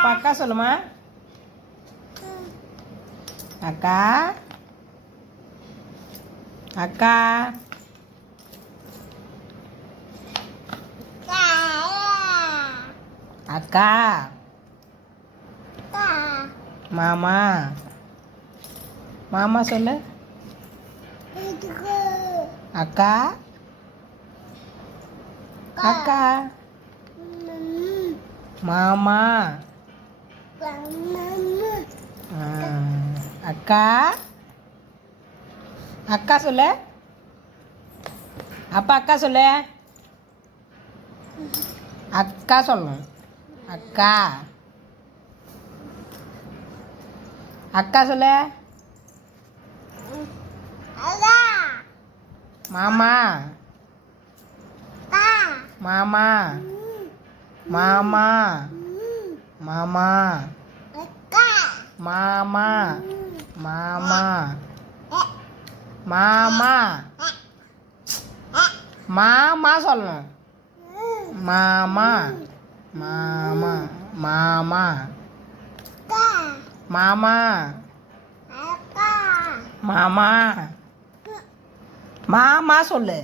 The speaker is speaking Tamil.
அப்பா அக்கா சொல்லுமா. அக்கா அக்கா அக்கா மாமா மாமா சொல்லு. அக்கா அக்கா மாமா அக்கா அக்கா சொல்லு. அப்பா அக்கா சொல்லு. அக்கா சொல்லணும். அக்கா அக்கா சொல்லு. மாமா மாமா மாமா மாமா மாமா மாமா மாமா மாமா சொல்லணும். மாமா மாமா மாமா மாமா மாமா மாமா சொல்லு.